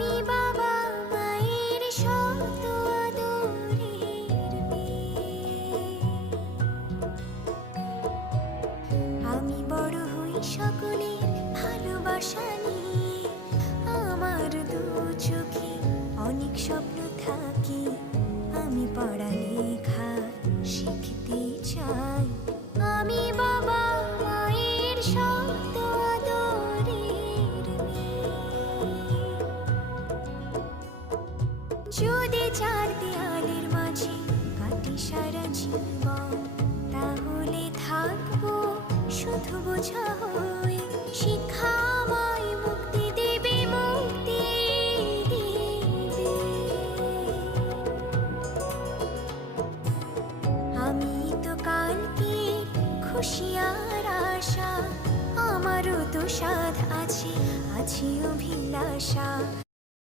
আমি বাবা মায়ের শত আদরের মেয়ে। আমি বড় হই সকলের ভালোবাসা নিয়ে, আমার দু চোখে অনেক স্বপ্ন থাকে, আমি পড়ালেখা শিখতে চাই। আমি বাবা মায়ের শত আদরের মেয়ে। যদি চার দেয়ালের মাঝে কাটি সারা জীবন, তাহলে থাকবো শুধু বোঝা হয়ে। শিক্ষা আমায় মুক্তি দেবে, মুক্তি দেবে। আমি তো কালকে খুশি আর আশা, আমারও তো সাধ আছে, আছে অভিলাষা।